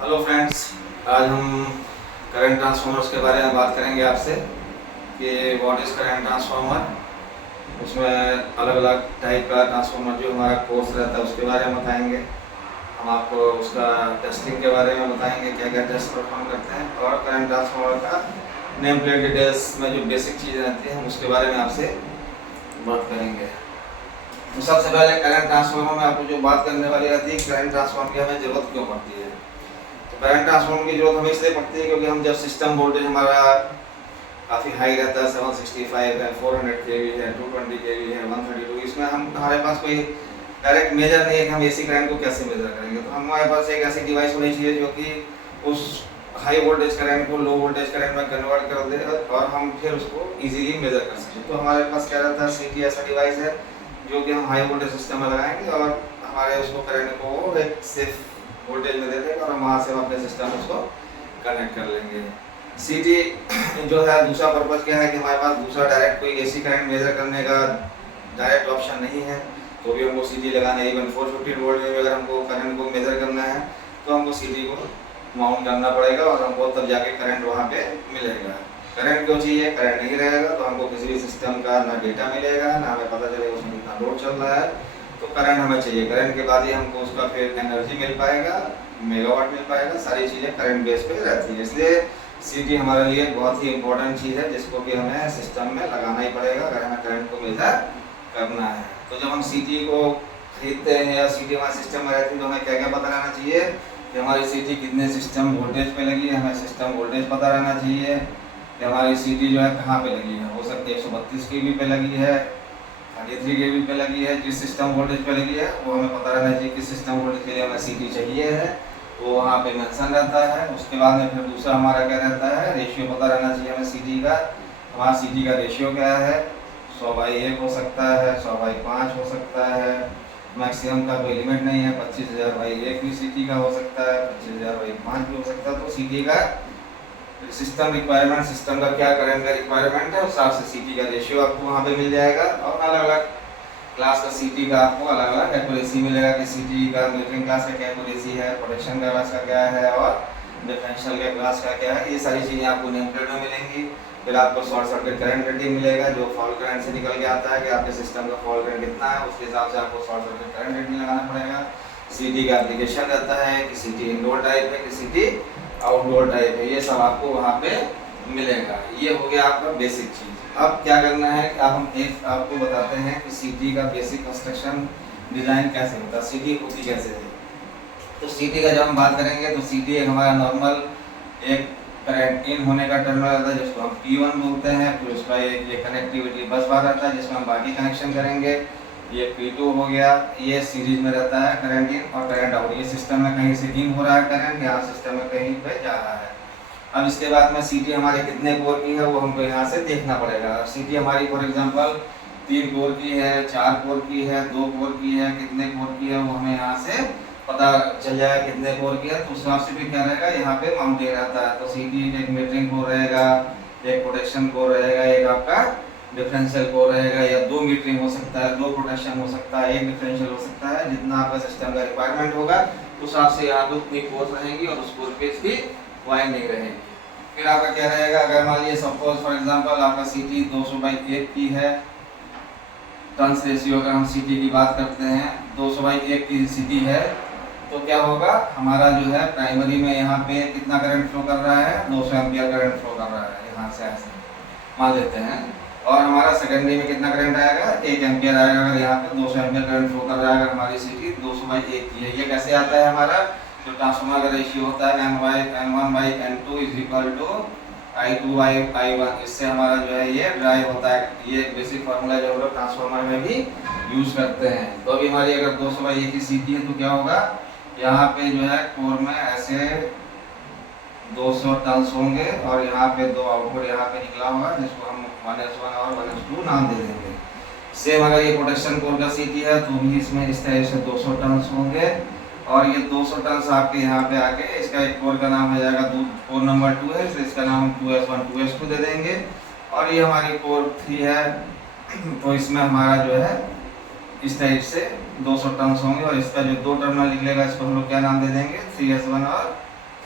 Hello friends, आज हम current transformers के बारे में बात करेंगे आपसे कि व्हाट इज़ करंट ट्रांसफार्मर। उसमें अलग अलग टाइप का ट्रांसफार्मर जो हमारा कोर्स रहता है उसके बारे में बताएंगे। हम आपको उसका टेस्टिंग के बारे में बताएंगे, क्या क्या टेस्ट परफॉर्म करते हैं, और करंट ट्रांसफार्मर का नेम प्लेट डिटेल्स में जो बेसिक चीज़ें रहती हैं हम उसके बारे में आपसे बात करेंगे। तो सबसे पहले करंट ट्रांसफार्मर में आपको जो बात करने वाली रहती है, करंट ट्रांसफार्मर की हमें ज़रूरत क्यों पड़ती है। करंट ट्रांसफार्मर की जरूरत हमें इसलिए पड़ती है क्योंकि हम जब सिस्टम वोल्टेज हमारा काफ़ी हाई रहता है, 765 है, 400 kV है, 220 kV है, 132, इसमें हम हमारे पास कोई डायरेक्ट मेजर नहीं है कि हम एसी करंट को कैसे मेजर करेंगे। तो हमारे पास एक ऐसी डिवाइस होनी चाहिए जो कि उस हाई वोल्टेज करंट को लो वोल्टेज करंट में कन्वर्ट कर दे और हम फिर उसको इजीली मेजर कर सकें। तो हमारे पास क्या रहता है, सीटी ऐसा डिवाइस है जो कि हम हाई वोल्टेज सिस्टम में लगाएंगे और हमारे उसको करंट को एक सेफ वोल्टेज में दे देगा और हम वहाँ से अपने सिस्टम उसको कनेक्ट कर लेंगे। सीटी जो है दूसरा पर्पज़ क्या है कि हमारे पास दूसरा डायरेक्ट कोई एसी करंट मेजर करने का डायरेक्ट ऑप्शन नहीं है, तो भी हमको सीटी लगाना है। इवन 450 वोल्ट में अगर हमको करंट को मेजर करना है तो हमको सीटी को माउंट करना पड़ेगा और हमको तब जाके करंट वहाँ पे मिलेगा। करंट क्यों चाहिए, करंट नहीं रहेगा तो हमको किसी भी सिस्टम का ना डेटा मिलेगा, ना हमें पता चलेगा उसमें कितना लोड चल रहा है। तो करंट हमें चाहिए, करंट के बाद ही हमको उसका फिर एनर्जी मिल पाएगा, मेगावाट मिल पाएगा, सारी चीज़ें करंट बेस पे रहती है। इसलिए सीटी हमारे लिए बहुत ही इंपॉर्टेंट चीज़ है जिसको कि हमें सिस्टम में लगाना ही पड़ेगा अगर हमें करंट को मेजर करना है। तो जब हम सीटी को खरीदते हैं या सीटी हमारे सिस्टम में रहती है तो हमें क्या क्या पता रहना चाहिए कि हमारी सीटी कितने सिस्टम वोल्टेज पे लगी है, हमें सिस्टम वोल्टेज पता रहना चाहिए कि हमारी सीटी जो है कहाँ पे लगी है। हो सकती है 132 kV पे लगी है, 33 kV पे लगी है, जिस सिस्टम वोल्टेज पे लगी है वो हमें पता रहना चाहिए कि सिस्टम वोल्टेज के लिए हमें सीटी चाहिए है, वो वहाँ पे मेंशन रहता है। उसके बाद में फिर दूसरा हमारा क्या रहता है, रेशियो पता रहना चाहिए हमें सीटी का। हमारा सीटी का रेशियो क्या है, 100/1 हो सकता है, 100/5 हो सकता है, मैक्सिमम का कोई लिमिट नहीं है। 25,000/1 भी सीटी का हो सकता है, 25,000/5 भी हो सकता है। तो सीटी का सिस्टम रिक्वायरमेंट, सिस्टम का क्या करंट का रिक्वायरमेंट है, उस हिसाब से सीटी का रेशियो आपको वहाँ पे मिल जाएगा। और अलग अलग क्लास का सीटी का आपको अलग अलग एक्यूरेसी मिलेगा कि सीटी का मीटरिंग क्लास का क्या एक्यूरेसी है, प्रोटेक्शन क्लास का क्या है और डिफरेंशियल के क्लास का क्या है। ये सारी चीज़ें आपको नेम प्लेट में मिलेंगी। फिर आपको शॉर्ट सर्किट करंट रेटिंग मिलेगा जो फॉल्ट करंट से निकल के आता है कि आपके सिस्टम का फॉल्ट करंट कितना है, उसके हिसाब से आपको शॉर्ट सर्किट करंट रेटिंग लगाना पड़ेगा। सीटी का एप्लीकेशन रहता है कि सीटी इंडोर टाइप है कि सीटी आउटडोर टाइप है, ये सब आपको वहाँ पे मिलेगा। ये हो गया आपका बेसिक चीज़। अब क्या करना है, अब हम एक आपको बताते हैं कि सीटी का बेसिक कंस्ट्रक्शन डिज़ाइन कैसे होता है, सीटी होती कैसे है। तो सीटी का जब हम बात करेंगे तो सीटी एक हमारा नॉर्मल एक करंट इन होने का टर्मिनल रहता है जिसको हम P1 बोलते हैं। फिर उसका ये कनेक्टिविटी बस बार रहता है जिसमें हम बाकी कनेक्शन करेंगे। ये P2 हो गया, ये सीरीज में रहता है करंट इन और करंट आउट। ये सिस्टम में कहीं से इन हो रहा है करंट, यहाँ सिस्टम में कहीं पे जा रहा है। अब इसके बाद में सीटी हमारे कितने कोर की है वो हमको यहाँ से देखना पड़ेगा। सीटी हमारी फॉर एग्जांपल 3 कोर की है, 4 कोर की है, 2 कोर की है, कितने कोर की है वो हमें यहाँ से पता चल जाएगा कितने कोर की है। तो उस हिसाब से भी क्या रहेगा, यहाँ पे माउंटिंग रहता है। तो सीटी एक मीटरिंग कोर रहेगा, एक प्रोटेक्शन कोर रहेगा, एक आपका डिफरेंशियल कोर रहेगा, या 2 मीटरिंग हो सकता है, 2 प्रोटेक्शन हो सकता है, 1 डिफरेंशियल हो सकता है। जितना आपका सिस्टम का रिक्वायरमेंट होगा उस हिसाब से यहाँ पे उतनी कोर रहेंगी और उस कोर पे भी वाइंडिंग रहेगी। फिर आपका क्या रहेगा, अगर मान लीजिए सपोज फॉर एग्जांपल आपका सीटी 200/1 की है, टर्न्स रेशियो अगर हम सीटी की बात करते हैं 200/1 की सीटी है, तो क्या होगा हमारा जो है प्राइमरी में यहाँ पे कितना करंट फ्लो कर रहा है, 200 एम्पियर करंट फ्लो कर रहा है यहाँ से ऐसे मान लेते हैं। और हमारा सेकेंडरी में कितना करंट आएगा, 1 एम्पियर आएगा। अगर यहाँ पे 200 एम्पियर करंट फ्लो कर रहा है, अगर हमारी सीटी 200/1 की है। ये कैसे आता है, हमारा जो ट्रांसफार्मर का रेशियो होता है N1/N2 = I2/I1, इससे हमारा जो है ये ड्राइव होता है। ये बेसिक फार्मूला जो हम लोग ट्रांसफार्मर में भी यूज करते हैं। तो अभी हमारी अगर 200/1 की सीटी है तो क्या होगा, यहाँ पे जो है कोर में ऐसे 200 टर्न्स होंगे और यहाँ पे 2 आउटपुट यहाँ पे निकला होगा जिसको हम 1s1 और 1s2 नाम दे देंगे। सेम अगर ये प्रोटेक्शन कोर का सीटी है तो भी इसमें इस तरह से 200 टर्न्स होंगे और ये 200 टर्न्स आपके यहाँ पे आके इसका एक कोर का नाम हो जाएगा, कोर नंबर 2 है तो इसका नाम 2s1 2s2 दे देंगे। और ये हमारी कोर 3 है तो इसमें हमारा जो है इस टाइप से 200 टर्न्स होंगे और इसका जो 2 टर्मिनल निकलेगा इसको हम लोग क्या नाम दे देंगे, 3s1 और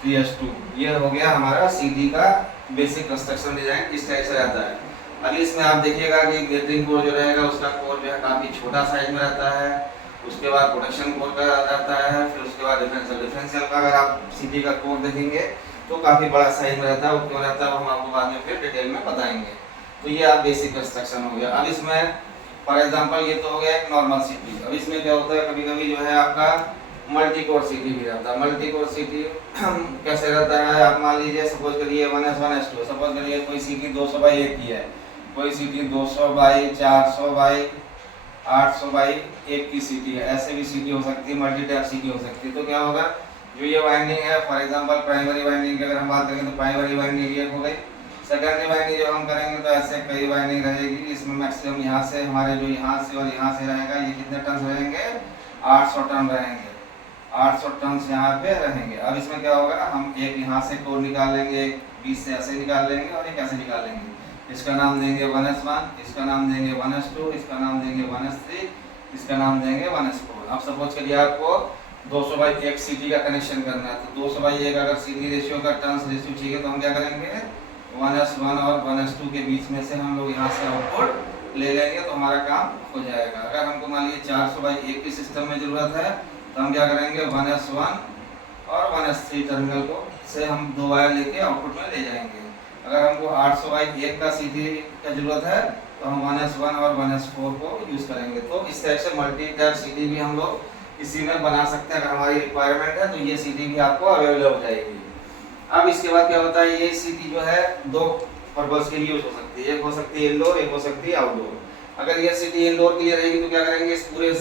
PS2। ये हो गया हमारा CD का बेसिक कंस्ट्रक्शन डिजाइन, इस टाइप से रहता है। अभी इसमें आप देखिएगा कि मीटरिंग कोर जो रहेगा उसका कोर जो है काफ़ी छोटा साइज में रहता है। उसके बाद प्रोटेक्शन कोर का रहता है, फिर उसके बाद डिफरेंशियल का अगर आप CD का कोर देखेंगे तो काफ़ी बड़ा साइज में रहता है। वो क्यों रहता है वो हम आपको बाद में फिर डिटेल में बताएंगे। तो ये आप बेसिक कंस्ट्रक्शन हो गया। अब इसमें फॉर एग्जांपल ये तो हो गया एक नॉर्मल सीटी। अब इसमें क्या होता है, कभी कभी जो है आपका मल्टी कोर सीटी भी रहता है। मल्टी कोर सीटी कैसे रहता है, आप मान लीजिए सपोज करिए 1S1S2, सपोज करिए कोई सीटी 200/1 की है, कोई सीटी 200/400/800/1 की सीटी है। ऐसे भी सीटी हो सकती है, मल्टी टैप सीटी हो सकती है। तो क्या होगा, जो ये वाइंडिंग है फॉर एग्जांपल प्राइमरी वाइंडिंग की अगर हम बात करेंगे तो प्राइमरी वाइंडिंग ये हो गई। सेकेंडरी वाइंडिंग जब हम करेंगे तो ऐसे कई वाइंडिंग रहेगी। इसमें मैक्सिमम यहाँ से हमारे जो यहाँ से और यहाँ से रहेगा, ये कितने टर्न्स रहेंगे, 800 टर्न रहेंगे। 800 टर्न्स यहाँ पे रहेंगे। अब इसमें क्या होगा, हम एक यहाँ से कोर निकाल लेंगे, एक बीच से ऐसे निकाल लेंगे और एक ऐसे निकाल लेंगे। इसका नाम देंगे 1S1, इसका नाम देंगे 1S2, इसका नाम देंगे 1S3, इसका नाम देंगे 1S4। अब सपोज करिए आपको 200/1 सीटी का कनेक्शन करना है, तो 200/1 अगर सीटी रेशियो का टर्न्स रेशियो चाहिए तो हम क्या करेंगे, 1S1 और 1S2 के बीच में से हम लोग यहाँ से आउटपुट ले लेंगे तो हमारा काम हो जाएगा। अगर हमको मान लीजिए 400/1 की सिस्टम में ज़रूरत है तो हम क्या करेंगे, 1S1 और 1S3 टर्मिनल को से हम 2 वायर लेके आउटपुट में ले जाएंगे। अगर हमको 800/1 का सीटी का ज़रूरत है तो हम 1S1 और 1S4 को यूज़ करेंगे। तो इस तरह से मल्टी टैप सीटी भी हम लोग इसी में बना सकते हैं। अगर हमारी रिक्वायरमेंट है तो ये सीटी भी आपको अवेलेबल हो जाएगी। अब इसके बाद क्या होता है, ये सीटी जो है 2 पर्पस के लिए यूज हो सकती है। एक हो सकती है इंडोर, एक हो सकती है आउटडोर। अगर ये सीटी इंडोर के लिए रहेगी तो क्या करेंगे, इस पूरे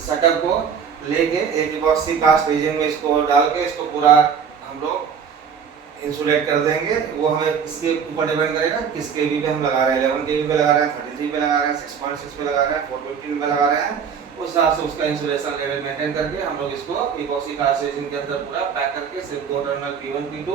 सेटअप को लेके एक इपॉक्सी कास्ट रीजन में इसको डाल के इसको पूरा हम लोग इंसुलेट कर देंगे। वो हमें इसके ऊपर डिपेंड करेगा किस केवी पे हम लगा रहे हैं, 11 केवी पे लगा रहे हैं, 33 पे लगा रहे हैं, 6.6 पे लगा रहे हैं, 415 पे लगा रहे हैं। उस हिसाब से उसका इंसुलेशन लेवल मेंटेन करके हम लोग इसको इपॉक्सी कास्ट रीजन के अंदर पूरा पैक करके सिर्फ 2 टर्मिनल P1 P2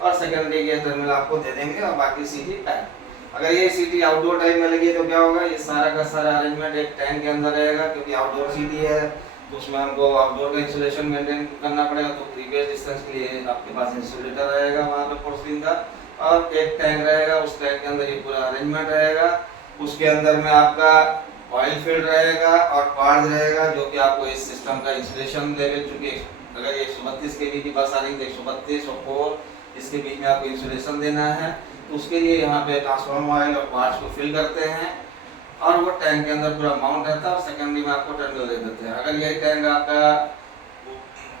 और सेकेंडरी के टर्मिनल आपको दे देंगे और बाकी सीटी पैक। अगर ये सीटी आउटडोर टाइप में लगी तो क्या होगा, ये सारा का सारा अरेंजमेंट एक टैंक के अंदर रहेगा, क्योंकि आउटडोर सीटी है तो उसमें हमको आउटडोर का इंसुलेशन मेंटेन करना पड़ेगा। तो 3 फेज डिस्टेंस के लिए आपके पास इंसुलेटर रहेगा वहाँ पे पोर्सिलिन का, और एक टैंक रहेगा। उस टैंक के अंदर ये पूरा अरेंजमेंट रहेगा। उसके अंदर में आपका ऑयल फील्ड रहेगा और पार्ट रहेगा, जो कि आपको इस सिस्टम का इंसुलेशन लेवल, चूंकि अगर 132 केवी की बस आ रही है तो 132 और 4 इसके बीच में आपको इंसुलेशन देना है। तो उसके लिए यहाँ पे ट्रांसफार्मर ऑयल और पार्ट्स को फिल करते हैं और वो टैंक के अंदर पूरा माउंट रहता है और सेकेंडरी में आपको टर्मिनल दे देते हैं। अगर ये टैंक आपका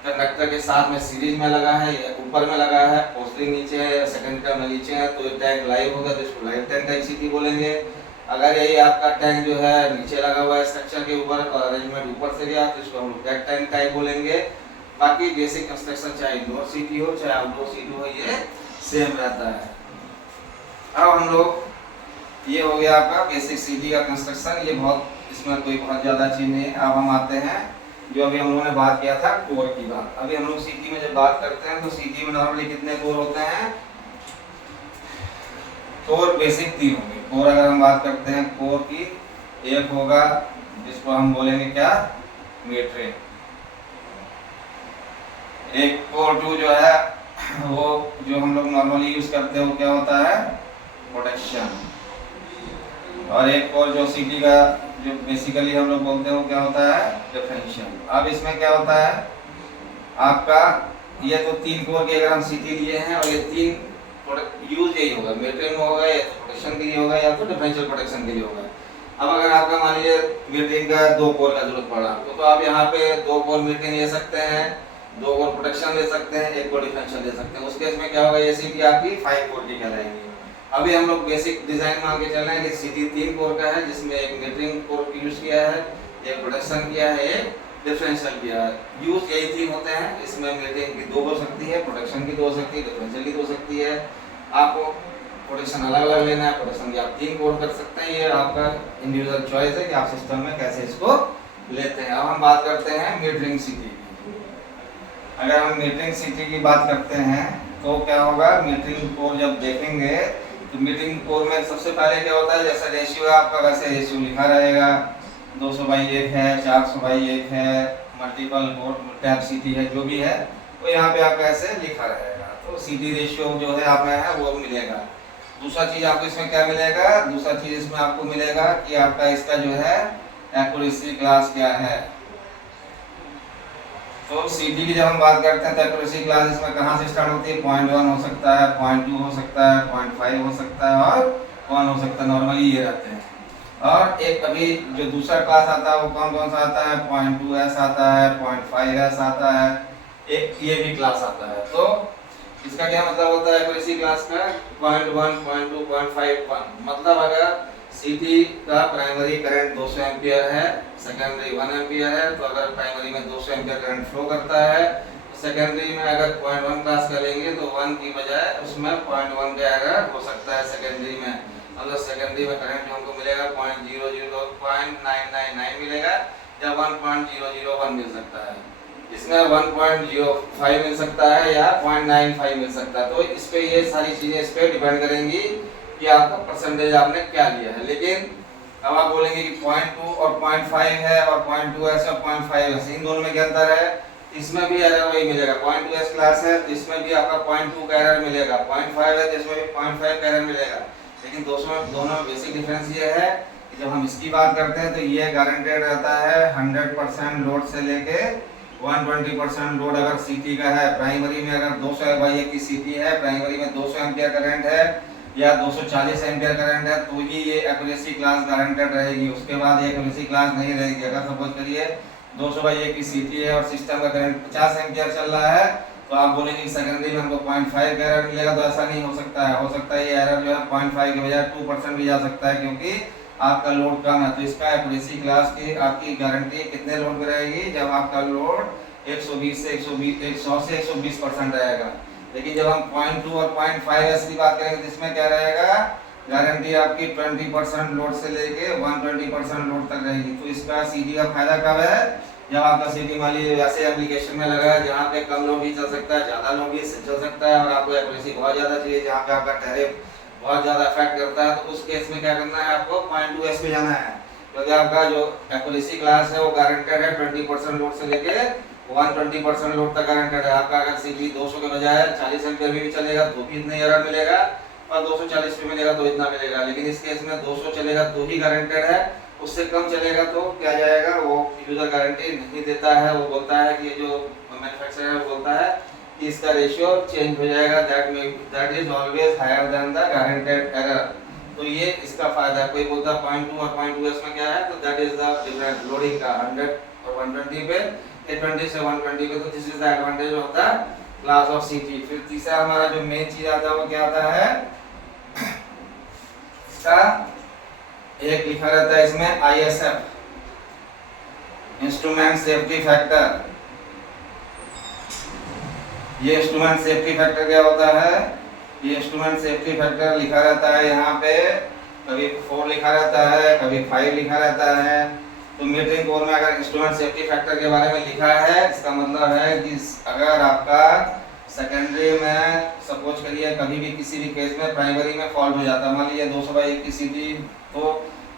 कंडक्टर के साथ में सीरीज में लगा है या ऊपर में लगा है, पोस्टरिंग नीचे है या सेकेंडरी टर्मिनल नीचे है, तो ये टैंक लाइव होगा तो इसको लाइव टैंक का सीटी बोलेंगे। अगर यही आपका टैंक जो है नीचे लगा हुआ है स्ट्रक्चर के ऊपर और अरेंजमेंट ऊपर से गया तो इसको हम लोग डेड टैंक टाइप बोलेंगे। बाकी बेसिक कंस्ट्रक्शन चाहे इंडोर सीटी हो चाहे आउटडोर सीटी हो, ये सेम रहता है। अब हम लोग, ये हो गया आपका बेसिक सीटी का कंस्ट्रक्शन। ये बहुत, इसमें कोई बहुत ज़्यादा चीज़ नहीं है। अब हम आते हैं जो अभी हम लोगों ने बात किया था कोर की बात। अभी हम लोग सीटी में जब बात करते हैं तो सीटी में नॉर्मली कितने कोर होते हैं, कोर बेसिक 3 होंगे। कोर अगर हम बात करते हैं कोर की, एक होगा जिसको हम बोलेंगे क्या, मीटरिंग। एक कोर 2 जो है वो जो हम लोग नॉर्मली यूज करते हैं वो क्या होता है, प्रोटेक्शन। और एक कोर जो सीटी का जो बेसिकली हम लोग बोलते हैं वो क्या होता है, डिफरेंशियल। अब इसमें क्या होता है आपका, ये तो 3 कोर के अगर हम सीटी लिए हैं और ये 3 यूज यही होगा, मीटरिंग में होगा या तो प्रोटेक्शन के लिए होगा या तो डिफरेंशियल प्रोटेक्शन के लिए होगा। अब अगर आपका मान लीजिए मीटरिंग का 2 कोर का जरूरत पड़ा तो आप यहाँ पे 2 कोर मीटरिंग ले सकते हैं, 2 कोर प्रोटेक्शन ले सकते हैं, 1 कोर डिफरेंशियल ले सकते हैं। उस केस में क्या होगा, ये सीटी आपकी 5 कोर की कहलाएगी। अभी हम लोग बेसिक डिजाइन मान के चल रहे हैं कि सीटी 3 कोर का है, जिसमें एक मीटरिंग कोर यूज किया है, एक प्रोटेक्शन किया है, एक डिफरेंशियल किया है। यूज यही 3 होते हैं। इसमें मीटरिंग की 2 हो सकती है, प्रोटेक्शन की 2 हो सकती है, डिफरेंशियल की 2 हो सकती है। आपको प्रोटेक्शन अलग अलग लेना है, प्रोटेक्शन की आप 3 कोर कर सकते हैं। ये आपका इंडिविजुअल चॉइस है कि आप सिस्टम में कैसे इसको लेते हैं। अब हम बात करते हैं मीटरिंग सीटी की। अगर हम मीटरिंग सीटी की बात करते हैं तो क्या होगा, मीटरिंग कोर जब देखेंगे तो मीटरिंग कोर में सबसे पहले क्या होता है, जैसा रेशियो है आपका वैसे रेशियो लिखा रहेगा। 200/1 है, 400/1 है, मल्टीपल कोर टैप सीटी है, जो भी है तो यहाँ पे आपका ऐसे लिखा रहेगा। तो CD रेशियो जो है आप है वो मिलेगा। दूसरा चीज आपको इसमें क्या मिलेगा, दूसरा चीज इसमें आपको मिलेगा कि आपका इसका जो है एक्यूरेसी क्लास क्या है। तो CD की जब हम बात करते हैं तो एक्यूरेसी क्लास इसमें कहाँ से स्टार्ट होती है, 0.1 हो सकता है, 0.2 हो सकता है, 0.5 हो सकता है और 1 हो सकता है। नॉर्मली ये रहते हैं। और एक अभी जो दूसरा क्लास आता है वो कौन कौन सा आता है, 0.2s आता है, 0.5s आता है, एक ये भी क्लास आता है। तो इसका क्या मतलब होता है एक्यूरेसी क्लास का, 0.1, 0.2, 0.5, 1। मतलब अगर CD का प्राइमरी करंट 200 एम्पियर है, सेकेंडरी 1 एम्पियर है, तो अगर प्राइमरी में 200 एम्पियर करंट फ्लो करता है, तो सेकेंडरी में अगर 0.1 क्लास करेंगे तो 1 की बजाय उसमें 0.1 का एरर हो सकता है सेकेंडरी में। मतलब सेकेंडरी में करंट जो हमको मिलेगा 0.00999 मिलेगा या 1.001 मिल सकता है। इसमें 1.05 मिल सकता है या 0.95 मिल सकता है। तो इस पे ये सारी चीजें इस पे डिपेंड करेंगी कि आपका परसेंटेज आपने क्या लिया है। लेकिन अब आप बोलेंगे कि 0.2 और 0.5 है और 0.2s और 0.5 है, इन दोनों में क्या अंतर है, इसमें भी एरर वही मिलेगा। 0.2s क्लास है तो इसमें भी आपका 0.2 का एरर मिलेगा, 0.5 है तो इसमें भी 0.5 का एरर मिलेगा। लेकिन दोनों में बेसिक डिफरेंस ये है कि जब हम इसकी बात करते हैं तो ये गारंटेड रहता है 100% लोड से लेके 120% लोड अगर CT का है। प्राइमरी में अगर 200/1 की CT है, प्राइमरी में 200 एम्पियर करंट है या 240 एम्पियर करंट है, तो ही ये एक्यूरेसी क्लास गारंटेड रहेगी। उसके बाद ये एक्यूरेसी क्लास नहीं रहेगी। अगर सपोज करिए 200/1 की CT है और सिस्टम का करंट 50 एम्पियर चल रहा है, तो आप बोलेंगे कि सेकेंडरी में हमको 0.5 का एरर मिलेगा, तो ऐसा नहीं हो सकता है। हो सकता है ये एरर जो है 0.5 के बजाय 2% भी जा सकता है, क्योंकि आपका लोड कम है। तो इसका एक्यूरेसी क्लास की आपकी गारंटी कितने लोड पे रहेगी, जब आपका लोड 120 से 100 से 120% रहेगा। लेकिन जब हम 0.2 और 0.5s की बात करेंगे तो इसमें क्या रहेगा, गारंटी आपकी 20% लोड से लेके 120% लोड तक रहेगी। तो इसका CD का फायदा कब है, जब आपका CD मान लीजिए वैसे एप्लीकेशन में लगा है जहाँ पे कम लोड भी चल सकता है, ज़्यादा लोड भी चल सकता है, और आपको एक्यूरेसी बहुत ज़्यादा चाहिए, जहाँ पे आपका टैरिफ बहुत ज़्यादा इफेक्ट करता है, तो उस केस में क्या करना है, आपको 0.2s पे जाना है। क्योंकि आपका जो एक्यूरेसी क्लास है वो गारंटेड है 20% लोड से लेके 120% लोड तक गारंटेड है। आपका अगर CD 200 के बजाय 40 एम्पियर भी चलेगा तो भी इतना एरर मिलेगा, और 240 पे मिलेगा तो इतना मिलेगा। लेकिन इस केस में 200 चलेगा तो ही गारंटेड है, उससे कम चलेगा तो क्या जाएगा, वो यूजर गारंटी नहीं देता है। वो बोलता है कि जो मैन्युफैक्चरर है वो बोलता है कि इसका रेशियो चेंज हो जाएगा, that is always higher than the guaranteed error. तो ये इसका फायदा है। कोई बोलता है 0.2 और 0.2s में क्या है, तो that is the difference loading का 100 और 120 पे, 120 से 120 पे। तो this is the advantage of the class of CT। फिर तीसरा हमारा जो मेन चीज आता है वो क्या आता है, इसका एक लिखा रहता है इसमें ISF, इंस्ट्रूमेंट सेफ्टी फैक्टर। ये इंस्ट्रूमेंट सेफ्टी फैक्टर क्या होता है, ये इंस्ट्रूमेंट सेफ्टी फैक्टर लिखा रहता है यहाँ पे, कभी 4 लिखा रहता है, कभी 5 लिखा रहता है। तो मीटरिंग कोड में अगर इंस्ट्रूमेंट सेफ्टी फैक्टर के बारे में लिखा है, इसका मतलब है कि अगर आपका सेकेंडरी में सपोज करिए कभी भी किसी भी केस में प्राइमरी में फॉल्ट हो जाता है, मान लीजिए 200/1 की CD, तो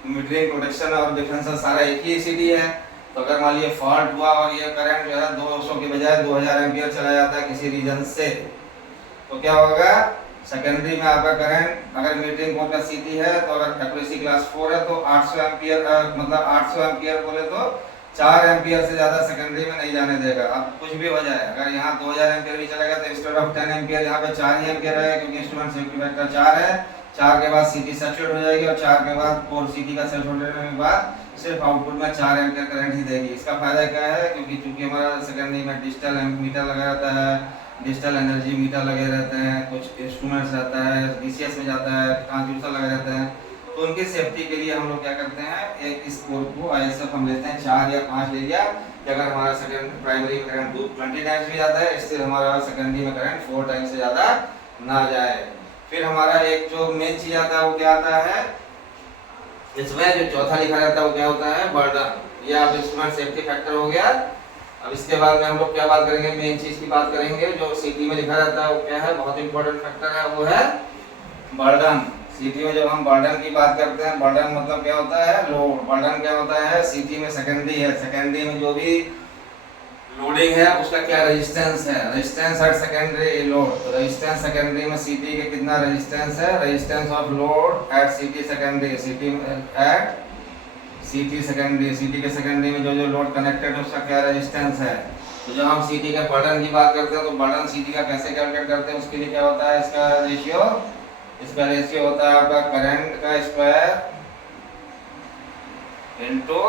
मीटरिंग प्रोटेक्शन और डिफेंसर सारा एक ही CD है। तो अगर मान लीजिए फॉल्ट हुआ और ये करंट जो है 200 के बजाय 2000 एम्पियर चला जाता है किसी रीजन से, तो क्या होगा, सेकेंडरी में आपका करंट अगर मीटरिंग कोड का CT है, तो अगर एक्यूरेसी क्लास 4 है तो 800 एम्पियर, मतलब 800 एम्पियर बोले तो 4 एम्पियर से ज़्यादा सेकेंडरी में नहीं जाने देगा। अब कुछ भी हो जाए, अगर यहाँ 2000 एम्पियर भी चलेगा तो इंस्टेड ऑफ 10 एम्पियर यहाँ पे 4 ही एम्पियर है, क्योंकि इंस्ट्रूमेंट सेफ्टी फैक्टर 4 है। 4 के बाद CT सैचुरेट हो जाएगी, और 4 के बाद और CT का सैचुरेट होने के बाद सिर्फ आउटपुट में 4 एम्पियर करंट ही देगी। इसका फायदा क्या है, क्योंकि चूंकि हमारा सेकेंडरी में डिजिटल मीटर लगा रहता है, डिजिटल एनर्जी मीटर लगे रहते हैं, कुछ इंस्ट्रूमेंट्स रहता है, DCS में जाता है, ट्रांसड्यूसर लगे रहते हैं। तो उनकी सेफ्टी के लिए हम लोग क्या करते हैं, एक इस कोड को ISF हम लेते हैं 4 या 5 ले लिया, कि अगर हमारा सेकेंड प्राइमरी में करंट 20 टाइम्स भी जाता है, इससे हमारा सेकेंडरी में करंट 4 टाइम्स से ज़्यादा ना जाए। फिर हमारा एक जो मेन चीज़ आता है वो क्या आता है, इसमें जो चौथा लिखा रहता है वो क्या होता है, बर्डन। ये आप इंस्ट्रूमेंट सेफ्टी फैक्टर हो गया। अब इसके बाद में हम लोग क्या बात करेंगे, मेन चीज की बात करेंगे, जो CT में लिखा रहता है वो क्या है, बहुत इंपॉर्टेंट फैक्टर है, वो है बर्डन। CT में जब हम बर्डन की बात करते हैं, बर्डन मतलब क्या होता है, लोड। बर्डन क्या होता है, CT में सेकेंडरी है, सेकेंडरी में जो भी लोडिंग है उसका क्या रेजिस्टेंस है, रेजिस्टेंस एट सेकेंडरी लोड। तो रेजिस्टेंस सेकेंडरी में सीटी के कितना रेजिस्टेंस है, रेजिस्टेंस ऑफ लोड एट सीटी सेकेंडरी, सीटी एट सीटी सेकेंडरी, सीटी के सेकेंडरी में जो जो लोड कनेक्टेड है उसका क्या रेजिस्टेंस है। तो जब हम सीटी के बर्डन की बात करते हैं तो बर्डन सीटी का कैसे कैलकुलेट करते हैं, उसके लिए क्या होता है इसका रेशियो, इसका रेशियो होता है आपका करंट का स्क्वायर इनटू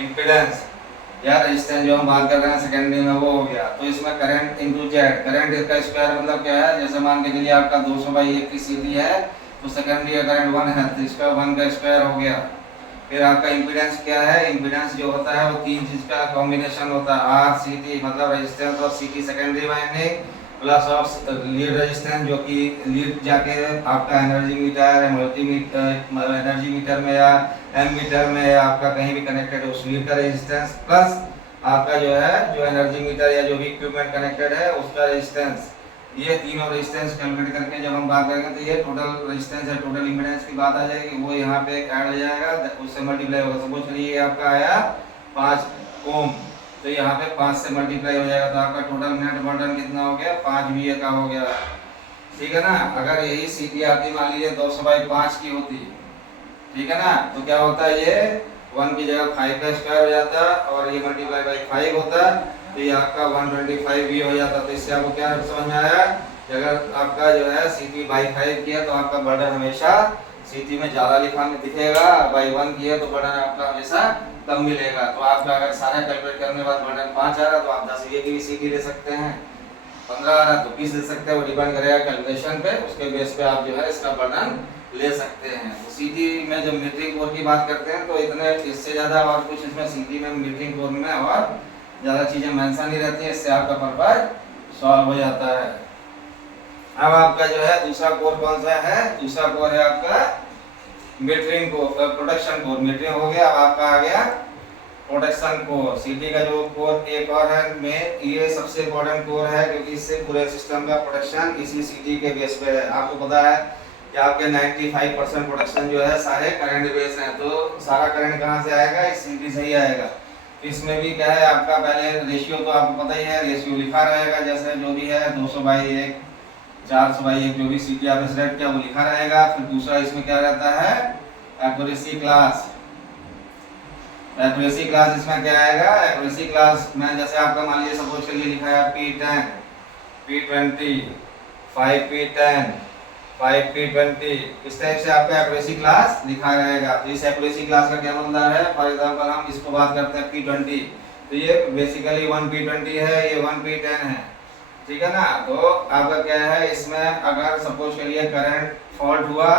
इम्पीडेंस या रेजिस्टेंस जो हम बात कर रहे हैं सेकेंडरी में वो हो गया। तो इसमें करंट इनटू जेड, करंट का स्क्वायर मतलब क्या है, जैसे मान के चलिए आपका 200/1 की सीटी है तो सेकेंडरी का करंट 1 है तो इसका 1 का स्क्वायर हो गया। फिर आपका इम्पीडेंस क्या है, इम्पीडेंस जो होता है वो तीन चीज का कॉम्बिनेशन होता है, आर सीटी मतलब रेजिस्टेंस ऑफ सीटी secondary winding plus of lead resistance जो कि लीड जाके आपका एनर्जी मीटर है, मल्टीमीटर एनर्जी मीटर में या एम मीटर में या आपका कहीं भी कनेक्टेड है उस लीड का रेजिस्टेंस प्लस आपका जो है जो एनर्जी मीटर या जो भी इक्विपमेंट कनेक्टेड है उसका रेजिस्टेंस। ये तीनों रेजिस्टेंस कैलकुलेट करके जब हम बात करेंगे तो ये टोटल रेजिस्टेंस है, टोटल इम्पीडेंस की बात आ जाएगी, वो यहाँ पे ऐड हो जाएगा, उससे मल्टीप्लाई होगा। सपोज करिए ये आपका आया 5 ओम, तो यहाँ पे 5 से मल्टीप्लाई हो जाएगा तो आपका टोटल नेट बर्डन कितना हो गया, 5 VA का हो गया। ठीक है ना। अगर यही सीटी आती मान लीजिए 200/5 की होती, ठीक है ना, तो क्या होता है ये 1 की जगह 5 का स्क्वायर हो जाता और ये मल्टीप्लाई बाई 5 होता तो ये आपका 125 भी हो जाता। तो इससे आपको क्या समझ में आया कि अगर आपका जो है सीटी बाई 5 किया तो आपका बर्डन हमेशा सीटी में ज़्यादा लिखा में दिखेगा, बाई 1 किया तो बर्डन आपका हमेशा कम मिलेगा। तो आपका अगर सारा कैलकुलेट करने के बाद बर्डन 5 आ रहा तो आप 10 VA की भी सीटी ले सकते हैं, 15 आ रहा तो 20 ले सकते हैं, वो डिपेंड करेगा कैलकुलेशन पे, उसके बेस पे आप जो है इसका बर्डन ले सकते हैं। तो सीटी में जब मीटरिंग कोर की बात करते हैं तो इतने इससे ज़्यादा और कुछ इसमें सीटी में मीटरिंग कोर में और ज़्यादा चीज़ें मेंशन नहीं रहती है, इससे आपका पर्पस सॉल्व हो जाता है। अब आपका जो है दूसरा कोर कौन सा है, दूसरा कोर है आपका metering core, production core. Metering हो गया, अब आपका आ गया प्रोडक्शन कोर। सीटी का जो कोर एक और है में, ये सबसे इम्पोर्टेंट कोर है क्योंकि इससे पूरे सिस्टम का प्रोडक्शन इसी सीटी के बेस पे है। आपको पता है कि आपके 95% प्रोडक्शन जो है सारे करंट बेस हैं, तो सारा करंट कहाँ से आएगा, इस सीटी से ही आएगा। इसमें भी क्या है आपका पहले रेशियो तो आपको पता ही है, रेशियो लिखा रहेगा जैसे जो भी है 200/1 400/1 जो भी सीटी आपने सेलेक्ट किया वो लिखा रहेगा। फिर दूसरा इसमें क्या रहता है एक्यूरेसी क्लास, एक्यूरेसी क्लास इसमें क्या आएगा, एक्यूरेसी क्लास में जैसे आपका मान लीजिए सपोज के लिए लिखा है P10 P20 5P10 5P20, इस टाइप से आपका एक्यूरेसी क्लास लिखा रहेगा। तो इस एक्यूरेसी क्लास का क्या मतलब है, फॉर एग्जांपल हम इसको बात करते हैं P20 तो ये बेसिकली 1P20 है, ये 1P10 है, ठीक है ना। तो आपका क्या है इसमें अगर सपोज के लिए करंट फॉल्ट हुआ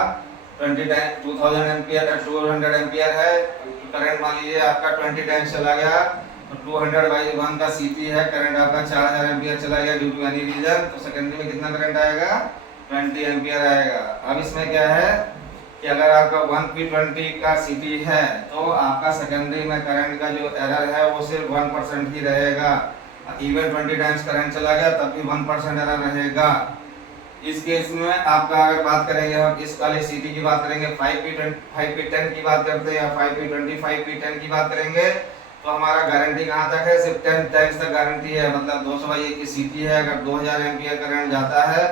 2000 एम्पियर 200 एम्पियर है, करंट मान लीजिए आपका 20 टाइम्स चला गया तो 200/1 का सीटी है, करंट आपका 4000 एम्पियर चला गया ड्यू टू एनी रीजन, तो सेकेंडरी में कितना करंट आएगा 20 एम्पियर आएगा। अब इसमें क्या है कि अगर आपका 1P20 का सीटी है तो आपका सेकेंडरी में करंट का जो एरर है वो सिर्फ 1% ही रहेगा। इवन 20 टाइम्स करंट चला गया तब भी 1% एरर रहेगा। इस केस में आपका अगर बात करेंगे हम इस वाले सीटी की बात करेंगे 5P10 की बात करते हैं या 5P20 5P10 की बात करेंगे तो हमारा गारंटी कहाँ तक है, सिर्फ 10 टाइम्स तक गारंटी है। मतलब 200/1 की सीटी है, अगर 2000 एम्पियर करंट जाता है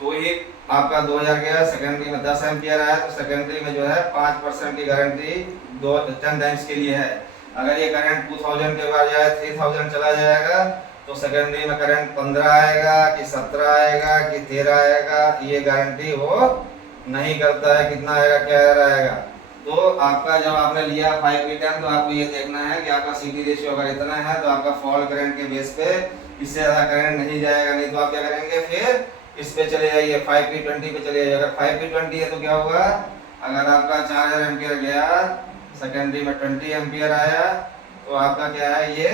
तो ही आपका 2000 गया, सेकेंडरी में 10 एम्पियर आया तो सेकेंडरी में जो है 5% की गारंटी 10 टाइम्स के लिए है। अगर ये करंट 2000 के बाद जाए 3000 चला जाएगा तो सेकेंडरी में करंट 15 आएगा कि 17 आएगा कि 13 आएगा, ये गारंटी वो नहीं करता है कितना आएगा क्या आएगा। तो आपका जब आपने लिया 5P10 तो आपको ये देखना है कि आपका सीटी रेशियो अगर इतना है तो आपका फॉल्ट करंट के बेस पे इससे ज़्यादा करंट नहीं जाएगा, नहीं तो आप क्या करेंगे फिर इस पे चले जाइए 5P20 पे चले जाइए। अगर 5P20 है तो क्या होगा, अगर आपका 4000 एम्पियर गया सेकेंडरी में 20 एम्पियर आया तो आपका क्या है ये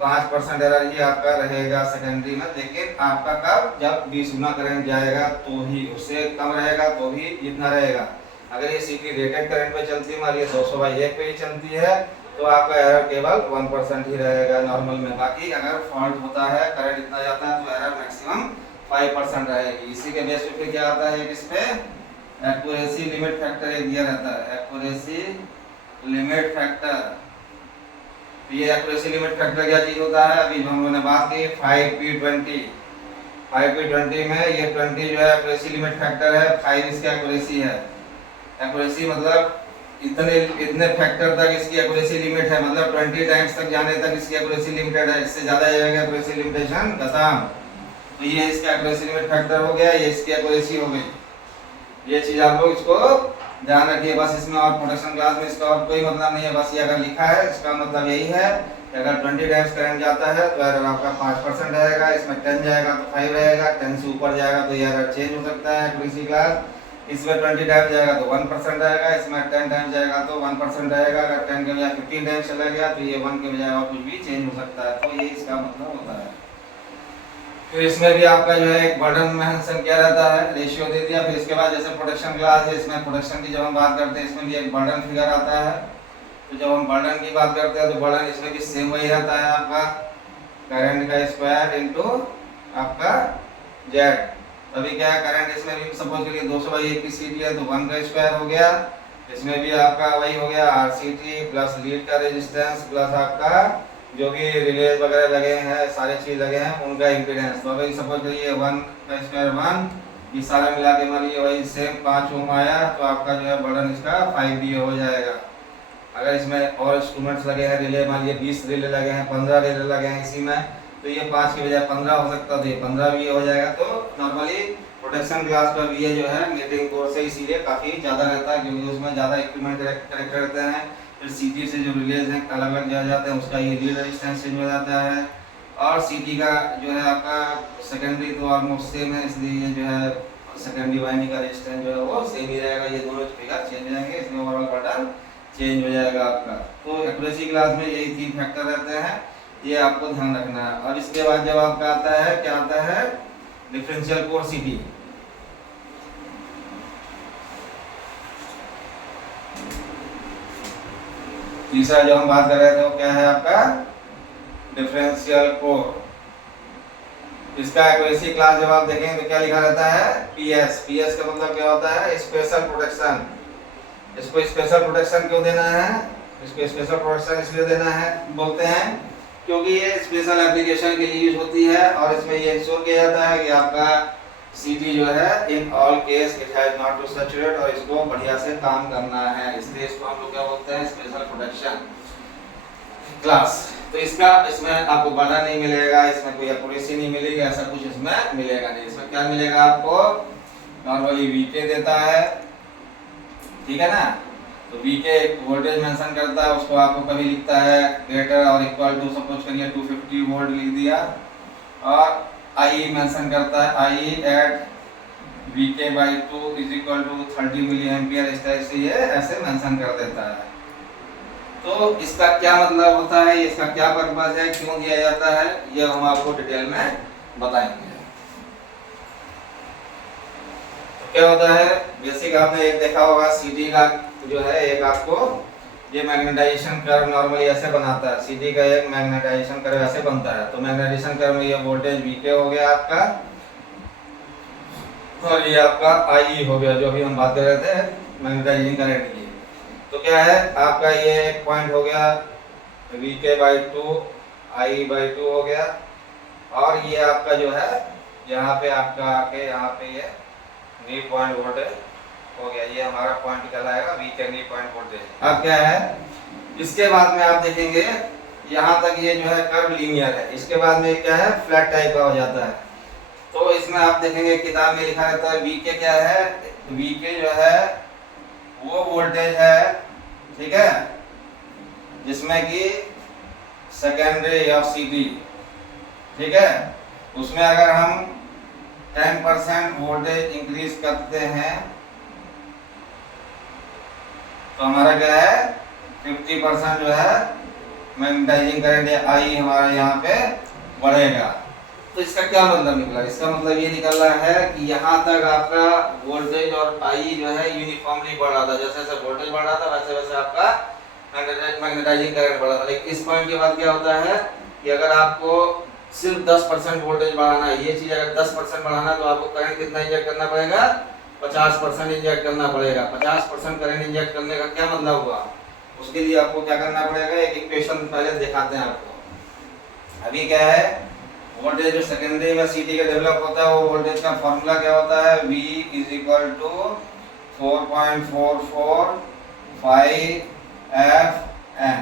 5% एरर ही आपका रहेगा सेकेंडरी में। लेकिन आपका कब, जब 20 गुना करंट जाएगा तो ही, उससे कम रहेगा तो भी इतना रहेगा। अगर ये सीटी रेटेड करंट पे चलती है, मान लीजिए 200/1 पे ही चलती है तो आपका एरर केवल 1% ही रहेगा नॉर्मल में। बाकी अगर फॉल्ट होता है करंट इतना जाता है तो एरर मैक्सिमम 5% रहेगी। इसी के बेस पे क्या आता है इस पे एक्यूरेसी लिमिट फैक्टर एक दिया रहता है, एक्यूरेसी लिमिट फैक्टर तो ये एक्यूरेसी लिमिट फैक्टर क्या चीज होता है, अभी जो हम लोगों ने बात की 5P20, 5P20 में ये 20 जो है एक्यूरेसी लिमिट फैक्टर है, 5 इसका एक्यूरेसी है। एक्यूरेसी मतलब इतने फैक्टर तक इसकी एक्यूरेसी लिमिट है, मतलब 20 टाइम्स तक जाने तक इसकी एक्यूरेसी लिमिटेड है, इससे ज्यादा जाएगा एक्यूरेसी लिमिटेशन खत्म। तो ये इसका एक्यूरेसी लिमिट फैक्टर हो गया, ये इसकी एक्यूरेसी हो गई। ये चीज आप लोग इसको ध्यान रखिए बस। इसमें और प्रोडक्शन क्लास में इसका और कोई मतलब नहीं है, बस ये अगर लिखा है इसका मतलब यही है कि अगर 20 टाइम्स करंट जाता है तो एरर आपका 5% रहेगा, इसमें 10 जाएगा तो 5 रहेगा, 10 से ऊपर जाएगा तो ये एरर चेंज हो सकता है एक्यूरेसी क्लास। इसमें 20 टाइम्स जाएगा तो 1% रहेगा, इसमें 10 टाइम्स जाएगा तो 1% रहेगा, अगर 10 के बजाय 15 टाइम्स चला गया तो ये 1 के बजाय और कुछ भी चेंज हो सकता है। तो ये इसका मतलब होता है। फिर इसमें भी आपका जो है एक बर्डन मेंशन किया रहता है, रेशियो दे दिया। फिर इसके बाद जैसे प्रोडक्शन क्लास है, इसमें प्रोडक्शन की जब हम बात करते हैं इसमें भी एक बर्डन फिगर आता है। तो जब हम बर्डन की बात करते हैं तो बर्डन इसमें भी सेम वही रहता है आपका करंट का स्क्वायर इनटू आपका जेड। अभी क्या है करंट इसमें भी सपोज करिए 200/1 की सीटी है तो 1 का स्क्वायर हो गया, इसमें भी आपका वही हो गया RCT प्लस लीड का रेजिस्टेंस प्लस आपका जो भी रिलेज वगैरह लगे हैं सारे चीज लगे हैं उनका इम्पीडेंस। तो अभी सपोज करिए 1 का स्क्वायर 1, ये सारा मिला के मान लीजिए वही सेम 5 ओम आया तो आपका जो है बर्डन इसका 5B हो जाएगा। अगर इसमें और इंस्ट्रूमेंट्स लगे हैं रिले, मान लीजिए 20 रिले लगे हैं, 15 रिले लगे हैं इसी में, तो ये 5 के बजाय 15 हो सकता है तो ये 15 VA हो जाएगा। तो नॉर्मली प्रोटेक्शन क्लास का VA जो है मीटरिंग कोर से इसीलिए काफ़ी ज़्यादा रहता है क्योंकि उसमें ज़्यादा इक्विपमेंट कनेक्ट रहते हैं। फिर CT से जो रिलेज हैं अलग अलग जा जाते हैं, उसका ये लीड रेजिस्टेंस चेंज हो जाता है। और CT का जो है आपका सेकेंडरी तो ऑलमोस्ट सेम है, इसलिए ये जो है सेकेंडरी वाइंडिंग का रेजिस्टेंस जो है वो सेम ही रहेगा। ये दोनों फिगर चेंज हो जाएंगे, इसमें ओवरऑल बर्डन चेंज हो जाएगा आपका। तो एक्यूरेसी क्लास में यही 3 फैक्टर रहते हैं, ये आपको ध्यान रखना है। और इसके बाद जब आपका आता है क्या आता है डिफरेंशियल कोर CT। तीसरा जो हम बात कर रहे थे वो क्या है आपका डिफरेंशियल कोर। इसका एक्यूरेसी क्लास जब आप देखेंगे तो क्या लिखा रहता है PS। PS का मतलब क्या होता है स्पेशल प्रोटेक्शन। इसको स्पेशल प्रोटेक्शन क्यों देना है, इसको स्पेशल प्रोटेक्शन इसलिए देना है बोलते हैं क्योंकि ये स्पेशल एप्लीकेशन के लिए यूज होती है और इसमें ये इंश्योर किया जाता है कि आपका CT जो है in all case it has not to saturate और इसको बढ़िया से काम करना है, इसलिए इसको हम लोग क्या बोलते हैं स्पेशल प्रोटेक्शन क्लास। तो इसका इसमें आपको बर्डन नहीं मिलेगा, इसमें कोई एक्यूरेसी नहीं मिलेगी, ऐसा कुछ इसमें मिलेगा नहीं। इसमें क्या मिलेगा आपको नॉर्मली VK देता है, ठीक है ना। तो VK वोल्टेज मेंशन करता है, उसको आपको कभी लिखता है ग्रेटर और इक्वल टू सपोज करिए 250 वोल्ट लिख दिया। और I मेंशन करता है I at VK/2 is equal to 30 milli ampere, इस तरह से ये ऐसे मेंशन कर देता है। तो इसका क्या मतलब होता है, इसका क्या पर्पस है, क्यों दिया जाता है, ये हम आपको डिटेल में बताएंगे। तो क्या होता है बेसिक आपने एक देखा होगा CT का जो है एक आपको ये मैग्नेटाइजेशन कर्व नॉर्मली ऐसे बनाता है, CT का एक मैग्नेटाइजेशन कर्व ऐसे बनता है। तो मैग्नेटाइजेशन कर्व में ये वोल्टेज VK हो गया आपका और ये आपका I हो गया जो अभी हम बात कर रहे थे मैग्नेटाइजिंग करंट की। तो क्या है आपका ये एक पॉइंट हो गया VK/2 I/2 हो गया और ये आपका जो है यहाँ पे आपका आके यहाँ पे ये नी पॉइंट वोल्टेज हो गया, ये हमारा पॉइंट कहलाएगा VK नी पॉइंट वोल्टेज। अब क्या है इसके बाद में आप देखेंगे यहाँ तक ये जो है कर्व लीनियर है, इसके बाद में क्या है फ्लैट टाइप का हो जाता है। तो इसमें आप देखेंगे किताब में लिखा रहता है VK क्या है, VK जो है वो वोल्टेज है, ठीक है, जिसमें कि सेकेंडरी ऑफ CT, ठीक है, उसमें अगर हम 10% वोल्टेज इंक्रीज करते हैं तो हमारा क्या है 50% जो है मैग्नेटाइजिंग करंट I हमारा यहाँ पे बढ़ेगा। तो इसका क्या मतलब निकला, इसका मतलब ये निकल रहा है कि यहाँ तक आपका वोल्टेज और I जो है यूनिफॉर्मली बढ़ रहा था, जैसे जैसे वोल्टेज बढ़ रहा था वैसे वैसे आपका मैग्नेटाइजिंग करंट बढ़ रहा था। लेकिन इस पॉइंट के बाद क्या होता है कि अगर आपको सिर्फ 10% वोल्टेज बढ़ाना है, ये चीज अगर 10% बढ़ाना है तो आपको करंट कितना इंजेक्ट करना पड़ेगा 50% इंजेक्ट करना पड़ेगा। 50% करंट इंजेक्ट करने का क्या मतलब हुआ, उसके लिए आपको क्या करना पड़ेगा, एक इक्वेशन पहले दिखाते हैं आपको। अभी क्या है, वोल्टेज जो सेकेंडरी में सीटी का डेवलप होता है वो वोल्टेज का फॉर्मूला क्या होता है, V = 4.445 FN,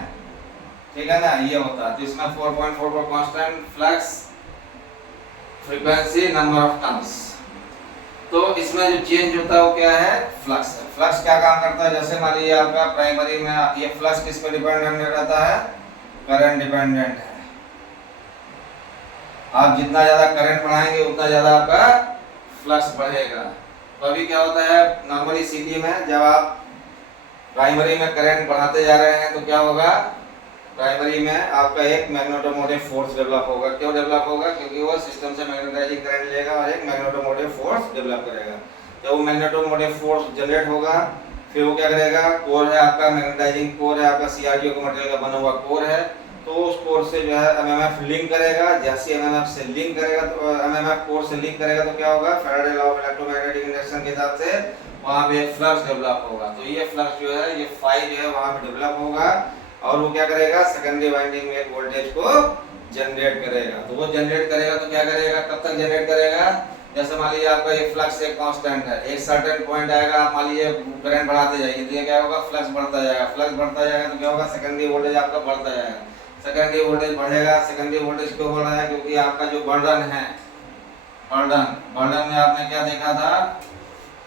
ठीक है ना, ये होता है। तो इसमें 4.44 constant, flux, frequency, number of turns. तो इसमें जो चेंज होता है वो क्या है, फ्लक्स है। फ्लक्स क्या काम करता है, जैसे मान लीजिए आपका प्राइमरी में ये फ्लक्स किस पे डिपेंडेंट रहता है, करंट डिपेंडेंट है। आप जितना ज्यादा करंट बढ़ाएंगे उतना ज्यादा आपका फ्लक्स बढ़ेगा। तो अभी क्या होता है, नॉर्मली सीटी में जब आप प्राइमरी में करंट बढ़ाते जा रहे हैं तो क्या होगा, प्राइमरी में आपका एक मैग्नेटोमोटिव फोर्स डेवलप होगा। क्यों डेवलप होगा, क्योंकि वो सिस्टम से मैग्नेटाइजिंग करंट लेगा और एक मैग्नेटोमोटिव फोर्स डेवलप करेगा। जब वो मैग्नेटोमोटिव फोर्स जनरेट होगा फिर वो क्या करेगा, कोर है आपका, मैग्नेटाइजिंग कोर है आपका, सीआरटीओ का मटेरियल का बना हुआ कोर है, तो उस कोर से जो है एमएमएफ लिंक करेगा। जैसे एमएमएफ से लिंक करेगा तो एमएमएफ कोर से लिंक करेगा तो क्या होगा, Faraday law of electromagnetic induction के हिसाब से वहां पे एक फ्लक्स डेवलप होगा। तो ये फ्लक्स जो है, ये फाई जो है वहां पे डेवलप होगा और वो क्या करेगा, सेकेंडरी वाइंडिंग में एक वोल्टेज को जनरेट करेगा। तो वो जनरेट करेगा तो क्या करेगा, कब तक जनरेट करेगा, जैसे मान लीजिए आपका ये फ्लक्स एक कांस्टेंट है, एक सर्टेन पॉइंट आएगा, आप मान लीजिए करंट बढ़ाते जाइए तो ये क्या होगा, फ्लक्स बढ़ता जाएगा। फ्लक्स बढ़ता जाएगा तो क्या होगा, सेकेंडरी वोल्टेज आपका बढ़ता जाएगा। सेकेंडरी वोल्टेज बढ़ेगा। सेकेंडरी वोल्टेज क्यों बढ़ रहा है, क्योंकि आपका जो बर्डन है, बर्डन में आपने क्या देखा था,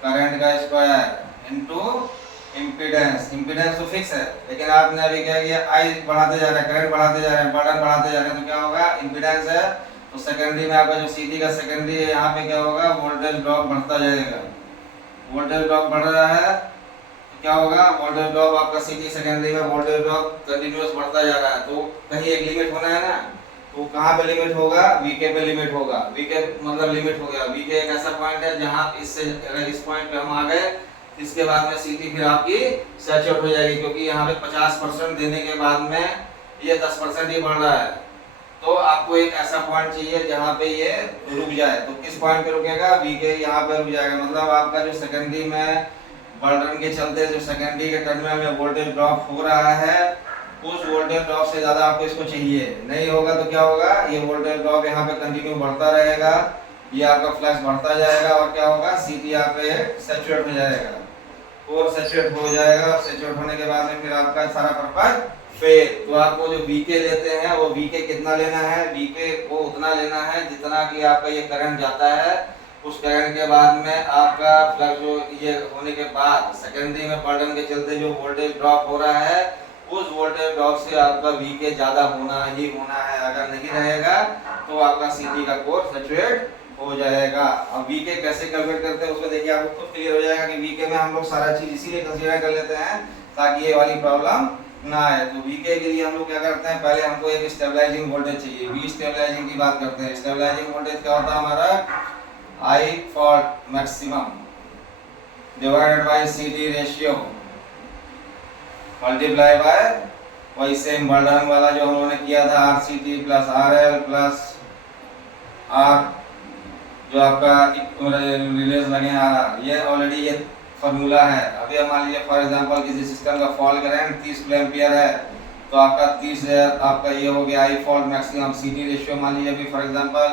करंट का स्क्वायर इनटू इम्पीडेंस। इम्पीडेंस तो फिक्स है, लेकिन आपने अभी क्या किया, आई बढ़ाते जा रहे हैं, करंट बढ़ाते जा रहे हैं, बर्डन बढ़ाते जा रहे हैं, तो क्या होगा, इम्पीडेंस है। तो सेकेंडरी में आपका जो सीटी का सेकेंडरी है, यहाँ पे क्या होगा, वोल्टेज ड्रॉप बढ़ता जाएगा। वोल्टेज ड्रॉप बढ़ रहा है तो क्या होगा, वोल्टेज ड्रॉप आपका सीटी सेकेंडरी में वोल्टेज ड्रॉप कंटिन्यूअस बढ़ता जा रहा है। तो कहीं एक लिमिट होना है ना, तो कहाँ पे लिमिट होगा, वीके पे लिमिट होगा। वीके मतलब लिमिट हो गया। वीके एक ऐसा पॉइंट है जहाँ इससे अगर इस पॉइंट पे हम आ गए, इसके बाद में सीटी फिर आपकी सैचुरेट हो जाएगी, क्योंकि यहाँ पे 50% देने के बाद में ये 10% ही बढ़ रहा है। तो आपको एक ऐसा पॉइंट चाहिए जहाँ पे ये रुक जाए। तो किस पॉइंट पे रुकेगा, वीके यहाँ पे रुक जाएगा। मतलब आपका जो सेकेंडरी में बर्डन के चलते जो सेकेंडरी के टर्मिनल में वोल्टेज ड्रॉप हो रहा है, उस वोल्टेज ड्रॉप से ज्यादा आपको इसको चाहिए नहीं होगा तो क्या होगा, ये वोल्टेज ड्रॉप यहाँ पे कंटिन्यू बढ़ता रहेगा, ये आपका फ्लक्स बढ़ता जाएगा और क्या होगा, सीटी यहाँ पे सैचुरेट हो जाएगा, कोर सैचुरेट हो जाएगा। और सैचुरेट होने के बाद में फिर आपका सारा पर्पस फेल। तो आपको जो वीके लेते हैं वो वीके कितना लेना है, वीके को उतना लेना है जितना कि आपका ये करंट जाता है। उस करंट के बाद में आपका फ्लक्स जो ये होने के बाद सेकेंडरी में बर्डन के चलते जो वोल्टेज ड्रॉप हो रहा है, उस वोल्टेज ड्रॉप से आपका वीके ज्यादा होना ही होना है। अगर नहीं रहेगा तो आपका सीटी का कोर सैचुरेट हो जाएगा। अब वीके कैसे कैलकुलेट करते हैं उसको देखिए, आपको खुद क्लियर हो जाएगा कि वीके में हम लोग सारा चीज इसीलिए कंसीडर कर लेते हैं ताकि ये वाली प्रॉब्लम ना आए। तो वीके के लिए हम लोग क्या करते हैं, पहले हमको एक स्टेबलाइजिंग वोल्टेज चाहिए। वी स्टेबलाइजिंग की बात करते हैं। स्टेबलाइजिंग वोल्टेज क्या होता है हमारा, I fault maximum divided by CT ratio multiply by वही सेम बर्डन वाला जो हम लोगों ने किया था, RCT plus RL plus R जो आपका रिलेज लगे आर। ये ऑलरेडी ये फॉर्मूला है। अभी हम मान लीजिए फॉर एग्जांपल किसी सिस्टम का फॉल्ट करंट 30 एम्पियर है, तो आपका 30 है, आपका ये हो गया आई फॉल्ट मैक्सिमम। सीटी रेशियो मान लीजिए अभी फॉर एग्जांपल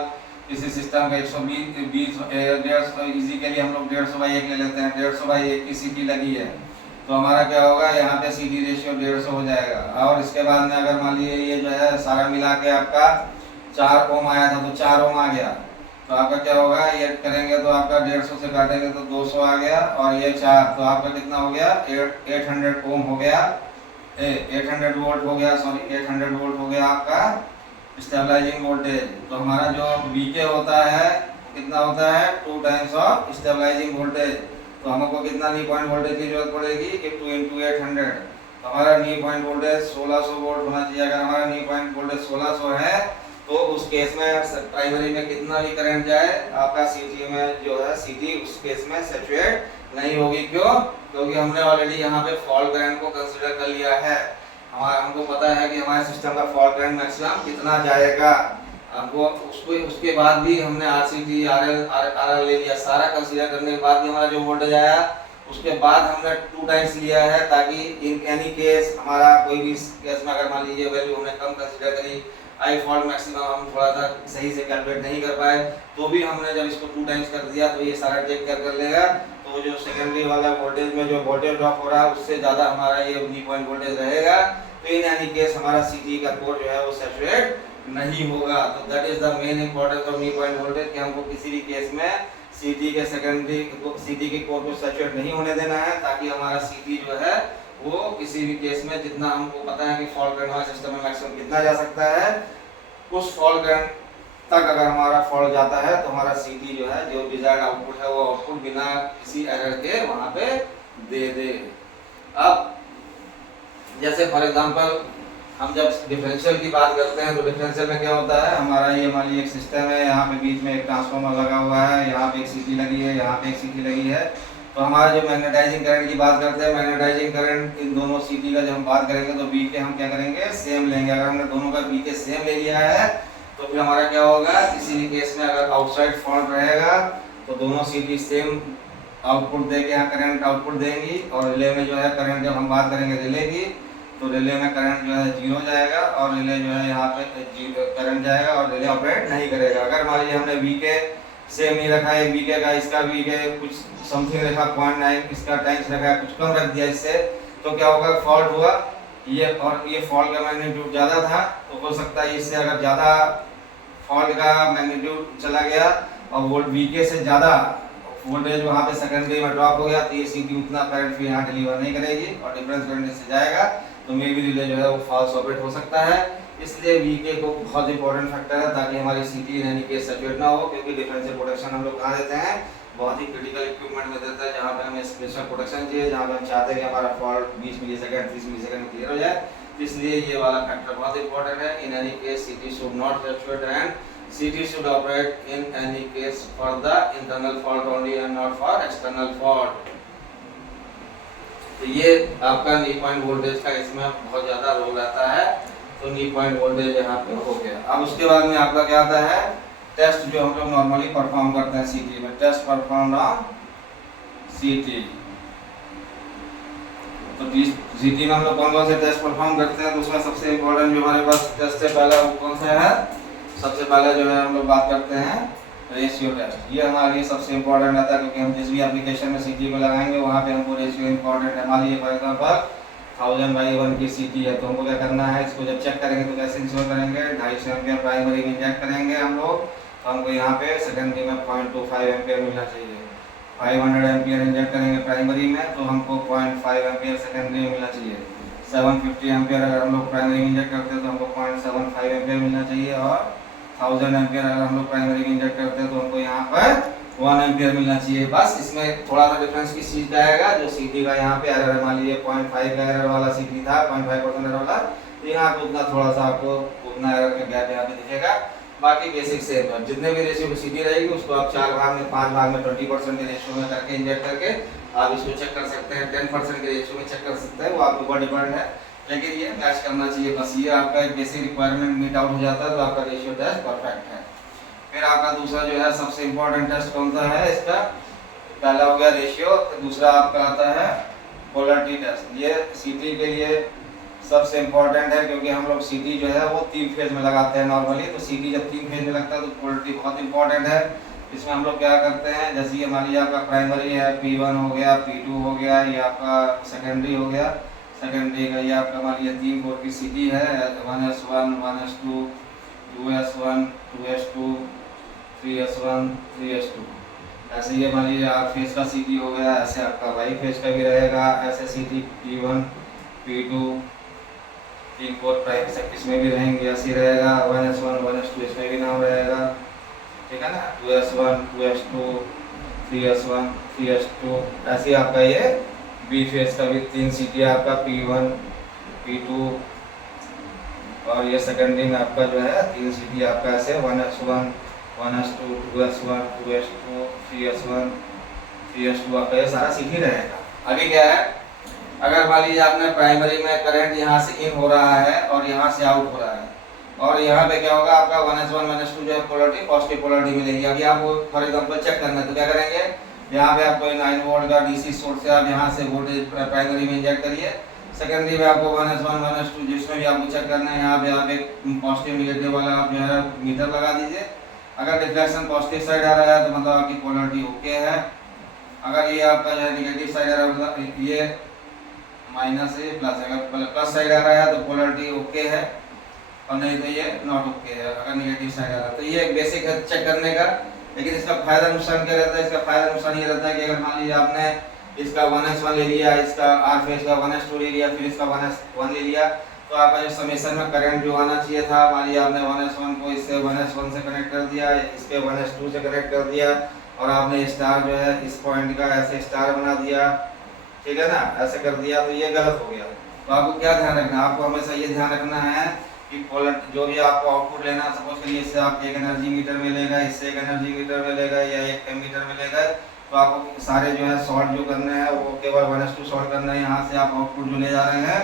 किसी सिस्टम का 120 150 इजी के लिए हम लोग 150/1 ले लेते हैं, 150/1 की सीटी लगी है, तो हमारा क्या होगा, यहाँ पे सीटी रेशियो 150 हो जाएगा। और इसके बाद में अगर मान लीजिए ये जो है सारा मिला के आपका 4 ओम आया था तो 4 ओम आ गया, तो आपका क्या होगा, ये करेंगे तो आपका 150 से काटेंगे तो 200 आ गया, और ये 4 तो आपका कितना हो गया, 800 ओम हो गया, 800 वोल्ट हो गया, सॉरी 800 वोल्ट हो गया आपका स्टेबलाइजिंग वोल्टेज। तो हमारा जो वीके होता है कितना होता है, 2 टाइम्स ऑफ स्टेबलाइजिंग वोल्टेज। तो हमको कितना नी पॉइंट वोल्टेज की जरूरत पड़ेगी कि 2 × 800। तो हमारा नी पॉइंट वोल्टेज 1600 वोल्ट होना चाहिए। अगर हमारा नी पॉइंट वोल्टेज 1600 है तो उस केस में प्राइमरी में कितना भी करंट जाए, आपका सीटी में जो है सीटी उस केस में सैचुरेट नहीं होगी। क्यों, क्योंकि हमने ऑलरेडी यहाँ पे फॉल्ट करंट को कंसीडर कर लिया है। हमको पता है कि हमारे सिस्टम का फॉल्ट करंट मैक्सिमम कितना जाएगा। हमको उसके बाद भी हमने आरसीटी आरएल ले लिया, सारा कंसीडर करने के बाद भी हमारा जो वोल्टेज आया उसके बाद हमने 2 टाइम्स लिया है ताकि इन एनी केस हमारा कोई भी केस में अगर मान लीजिए वैल्यू हमने कम कंसीडर करी, आई फॉल्ट मैक्सिमम हम थोड़ा सा सही से कैलकुलेट नहीं कर पाए, तो भी हमने जब इसको 2 टाइम्स कर दिया तो ये सारा टेक केयर कर लेगा। तो जो सेकेंडरी वाला वोल्टेज में जो वोल्टेज ड्रॉप हो रहा है उससे ज़्यादा हमारा ये नी पॉइंट वोल्टेज रहेगा, तो इन एनी केस हमारा सीटी का कोर जो है वो सैचुरेट नहीं होगा। तो that is the main importance of knee point voltage कि हमको किसी भी केस में सीटी के सेकेंडरी सीटी के कोर को सैचुरेट नहीं होने देना है, ताकि हमारा सीटी जो है वो किसी भी केस में जितना हमको पता है कि फॉल्ट करंट हमारे सिस्टम में मैक्सिमम कितना जा सकता है, उस फॉल्ट करंट तक अगर हमारा फॉल्ट जाता है तो हमारा सीटी जो है जो डिजायर्ड आउटपुट है वो आउटपुट बिना किसी एरर के वहां पे दे दे। अब जैसे फॉर एग्जांपल हम जब डिफरेंशियल की बात करते हैं तो डिफरेंशियल में क्या होता है, हमारा ये मान लीजिए एक सिस्टम है, यहाँ पे बीच में एक ट्रांसफार्मर लगा हुआ है, यहाँ पे एक सीटी लगी है, यहाँ पे एक सीटी लगी है। तो हमारा जो मैग्नेटाइजिंग करंट की बात करते हैं, मैग्नेटाइजिंग करंट इन दोनों सीटी का जब हम बात करेंगे तो बी के हम क्या करेंगे, सेम लेंगे। अगर हमने दोनों का बी के सेम ले लिया है तो फिर हमारा क्या होगा, किसी भी केस में अगर आउटसाइड फॉल्ट रहेगा तो दोनों सीटी सेम आउटपुट देके यहाँ करंट आउटपुट देंगी, और रिले में जो है करंट जब हम बात करेंगे रिले की तो रिले में करंट जो है 0 जाएगा और रिले जो है यहाँ पे करंट जाएगा और रिले ऑपरेट नहीं करेगा। अगर मान लीजिए हमने वी के सेम नहीं रखा है, वी के का इसका वी के कुछ समथिंग रखा 0.9, इसका टाइम्स रखा कुछ कम रख दिया इससे, तो क्या होगा, फॉल्ट हुआ ये, और ये फॉल्ट का मैग्नीट्यूड ज़्यादा था तो हो सकता है इससे अगर ज़्यादा फॉल्ट का मैग्नीट्यूड चला गया और वोल्ट वी के से ज़्यादा वोल्टेज वहाँ पे सेकेंडरी में ड्रॉप हो गया तो ये सीटी उतना करंट फिर यहाँ डिलीवर नहीं करेगी और डिफरेंस करंट इससे जाएगा, तो मे बी रिले जो है वो फॉल्स ऑपरेट हो सकता है। इसलिए वीके को बहुत इंपॉर्टेंट फैक्टर है ताकि हमारी सीटी यानी कि सैचुरेट ना हो, क्योंकि डिफरेंशियल प्रोटेक्शन हम लोग कहाँ देते हैं, बहुत ही क्रिटिकल इक्विपमेंट में देते हैं जहाँ पे हमें स्पेशल प्रोटेक्शन चाहिए, जहाँ पे हम चाहते हैं कि हमारा फॉल्ट 20 मिलीसेकंड 30 मिलीसेकंड में क्लियर हो जाए। इसलिए ये वाला फैक्टर बहुत इंपॉर्टेंट है। इन एनी केस सीटी शुड नॉट सैचुरेट एंड सीटी should operate in any case for the internal fault only and not for external fault. तो ये आपका नी पॉइंट वोल्टेज का इसमें बहुत ज़्यादा रोल रहता है। तो नी पॉइंट वोल्टेज यहाँ पे हो गया। अब उसके बाद में आपका क्या आता है, टेस्ट जो हम लोग नॉर्मली परफॉर्म करते हैं सीटी में, टेस्ट परफॉर्म ऑन सीटी। तो सीटी में हम लोग कौन कौन से टेस्ट परफॉर्म करते हैं, तो उसमें सबसे इम्पोर्टेंट जो हमारे पास टेस्ट है पहला वो कौन सा है, सबसे पहले जो है हम लोग बात करते हैं रेशियो टेस्ट। ये हमारे लिए सबसे इंपॉर्टेंट रहता है क्योंकि हम जिस भी एप्लीकेशन में सीटी को लगाएंगे वहाँ पे हमको रेशियो इंपॉर्टेंट है। मान लीजिए फॉर एग्जांपल 1000/1 की सीटी है तो हमको क्या करना है, इसको जब चेक करेंगे तो कैसे इंश्योर करेंगे, 250 एम्पियर प्राइमरी में इंजेक्ट करेंगे हम लोग, तो हमको यहाँ पे सेकेंडरी में 0.25 एम्पियर मिलना चाहिए। 500 एम्पियर इंजेक्ट करेंगे प्राइमरी में तो हमको 0.5 एम्पियर सेकेंडरी में मिलना चाहिए। 750 एम्पियर अगर हम लोग प्राइमरी में इंजेक्ट करते हैं तो हमको 0.75 एम्पियर मिलना चाहिए, और 1000 एम्पियर अगर हम लोग प्राइमरी में इंजेक्ट करते हैं तो हमको यहाँ पर 1 एम्पियर मिलना चाहिए। बस इसमें थोड़ा सा डिफरेंस किस चीज़ का आएगा, जो सीटी का यहाँ पे एरर है, मान लीजिए 0.5 का एरर वाला सीटी था, 0.5% एरर वाला, तो यहाँ पे उतना थोड़ा सा आपको उतना एरर का गैप यहाँ पे दिखेगा। बाकी बेसिक सेम है, जितने भी रेशियो में सीटी रहेगी उसको आप 4 भाग में 5 भाग में 20% के रेशियो में करके इंजेक्ट करके आप इसको चेक कर सकते हैं। 10% के रेशियो में चेक कर सकते हैं, वो आपके ऊपर डिपेंड है, लेकिन ये मैच करना चाहिए। बस ये आपका एक बेसिक रिक्वायरमेंट मीट आउट हो जाता है तो आपका रेशियो टेस्ट परफेक्ट है। फिर आपका दूसरा जो है सबसे इम्पोर्टेंट टेस्ट कौन सा है, इसका पहला हो गया रेशियो, तो दूसरा आपका आता है पोलैरिटी टेस्ट। ये सीटी के लिए सबसे इम्पोर्टेंट है क्योंकि हम लोग सीटी जो है वो 3 फेज में लगाते हैं नॉर्मली, तो सीटी जब 3 फेज में लगता है तो पोलैरिटी बहुत इंपॉर्टेंट है। इसमें हम लोग क्या करते हैं, जैसे ये मान लीजिए आपका प्राइमरी है, P1 हो गया, P2 हो गया, ये आपका सेकेंडरी हो गया, सेकेंडरी का ये आपका मान लीजिए 3 कोर की सीटी है, 1S1 1S2 2S1 2S2 3S1 3S2। ऐसे ये मान लीजिए 8 फेज का सीटी हो गया, ऐसे आपका वाई फेज का भी रहेगा, ऐसे सीटी P1 P2 3 कोर प्राइम से इसमें भी रहेंगे, ऐसे रहेगा 1S1 1S2 इसमें भी नाम रहेगा, ठीक है ना, 2S1 2S2 3S1 3S2। ऐसे आपका ये बी फेज का भी 3 सीटी है आपका, P1 P2, और ये सेकेंडरी में आपका जो है 3 सीटी आपका ऐसे 1S1 1S2 2S1 2S2 3S1 3S2 आपका ये सारा सीटी रहेगा। अभी क्या है, अगर मान लीजिए आपने प्राइमरी में करंट यहाँ से इन हो रहा है और यहाँ से आउट हो रहा है, और यहाँ पे क्या होगा आपका 1S1 1S2 जो है पोलैरिटी पॉजिटिव पोलैरिटी मिलेगी। अभी आपको फॉर एग्जांपल चेक करना है तो क्या करेंगे, यहाँ पे आपको 9 वोल्ट का डीसी सोर्स है, आप यहाँ से वोल्टेज प्राइमरी में इंजेक्ट करिए। सेकेंडरी में आपको 1S1 1S2 जिसमें भी आपको चेक करना है, यहाँ पे आप एक पॉजिटिव निगेटिव वाला आप जो है मीटर लगा दीजिए। अगर डिफ्लेक्शन पॉजिटिव साइड आ रहा है तो मतलब आपकी पोलरिटी ओके है। अगर ये आपका जो है निगेटिव साइड आ रहा है, मतलब ये माइनस है प्लस है, अगर प्लस साइड आ रहा है तो पोलरिटी ओके है, और नहीं तो ये नॉट ओके है अगर निगेटिव साइड आ रहा है। तो ये एक बेसिक है चेक करने का। लेकिन इसका फायदा नुकसान क्या रहता है? इसका फायदा नुकसान ये रहता है कि अगर मान लीजिए आपने इसका 1S1 ले लिया, इसका आर फेज का 1S2 ले लिया, फिर इसका 1S1 ले लिया, तो आपका जो समेशन में करंट जो आना चाहिए था, मान लीजिए आपने 1S1 को इससे 1S1 से कनेक्ट कर दिया, इसके 1S2 से कनेक्ट कर दिया, और आपने स्टार जो है इस पॉइंट का ऐसे स्टार बना दिया, ठीक है ना, ऐसे कर दिया, तो ये गलत हो गया। तो आपको क्या ध्यान रखना है? आपको हमेशा ये ध्यान रखना है कि पोलर जो भी आपको आउटपुट लेना है, सपोज करिए इससे आप एक एनर्जी मीटर मिलेगा, इससे एक एनर्जी मीटर मिलेगा, या एक एमीटर मिलेगा, तो आपको सारे जो है शॉर्ट जो करने हैं वो केवल 1S2 शॉर्ट करना है। यहाँ से आप आउटपुट जो ले जा रहे हैं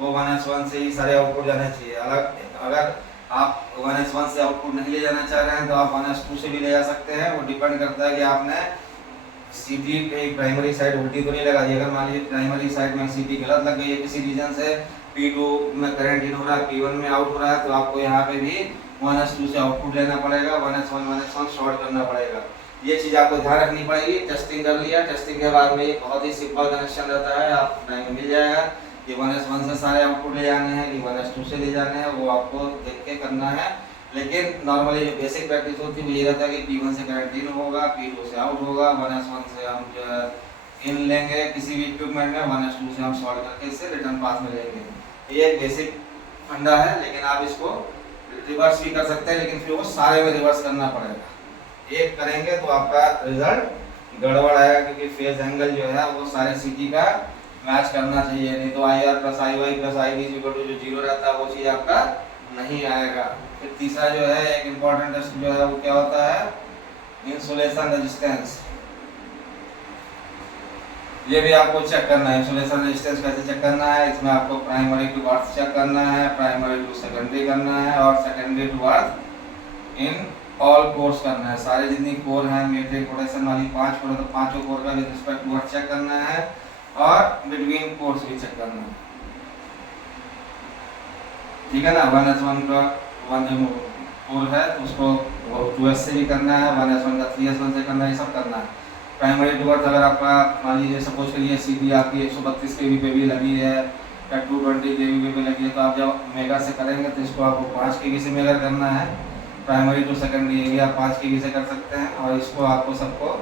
वो 1S1 से ही सारे आउटपुट जाने चाहिए। अगर आप 1S1 से आउटपुट नहीं ले जाना चाह रहे हैं तो आप 1S2 से भी ले जा सकते हैं। वो डिपेंड करता है कि आपने सीटी कहीं प्राइमरी साइड उल्टी तो नहीं लगा दी। अगर मान लीजिए प्राइमरी साइड में सीटी गलत लग गई है किसी रीजन से, P2 में करंट इन हो रहा है, P1 में आउट हो रहा है, तो आपको यहाँ पे भी 1S2 से आउटपुट लेना पड़ेगा, 1S1 शॉर्ट करना पड़ेगा। ये चीज़ आपको ध्यान रखनी पड़ेगी। टेस्टिंग कर लिया, टेस्टिंग के बाद में ये बहुत ही सिंपल कनेक्शन रहता है, आप टाइम में मिल जाएगा कि 1S1 से सारे आउटपुट ले जाने हैं कि 1S2 से ले जाने हैं, वो आपको देख के करना है। लेकिन नॉर्मली जो बेसिक प्रैक्टिस होती है वो ये रहता है कि P1 से करंट इन होगा, P2 से आउट होगा, 1S1 से हम जो है इन लेंगे किसी भी इक्विपमेंट में, 1S2 से हम शॉर्ट करके इससे रिटर्न पाथ में लेंगे। ये एक बेसिक फंडा है, लेकिन आप इसको रिवर्स भी कर सकते हैं, लेकिन फिर वो सारे में रिवर्स करना पड़ेगा। एक करेंगे तो आपका रिजल्ट गड़बड़ आएगा, क्योंकि फेज एंगल जो है वो सारे सीटी का मैच करना चाहिए, नहीं तो IR plus IY plus IB जो 0 रहता है वो चीज़ आपका नहीं आएगा। फिर तीसरा जो है एक इम्पॉर्टेंट टेस्ट जो है वो क्या होता है? Insulation resistance. ये भी आपको चेक करना है। इंसुलेशन रेजिस्टेंस कैसे चेक करना है? इसमें आपको प्राइमरी टू अर्थ चेक करना है, प्राइमरी टू सेकेंडरी करना है, और secondary to earth in all cores करना है। सारे जितनी कोर हैं मैट्रिक प्रोटेक्शन वाली 5 कोर, तो पांचों कोर का with respect to earth check करना है, और बिटवीन कोर्स भी चेक करना है, ठीक है ना। 1S1 का 1 कोर है तो उसको 2S से भी करना है, 1S1 का 3S1 से करना है, ये सब करना है। प्राइमरी टू अर्थ अगर आपका मान लीजिए सपोज करिए सीधी आपकी 132 kV पे भी लगी है या 220 kV पे लगी है, तो आप जब मेगा से करेंगे तो इसको आपको 5 kV से मेगा करना है। प्राइमरी टू सेकेंडरी ये भी आप 5 kV से कर सकते हैं, और इसको आपको सबको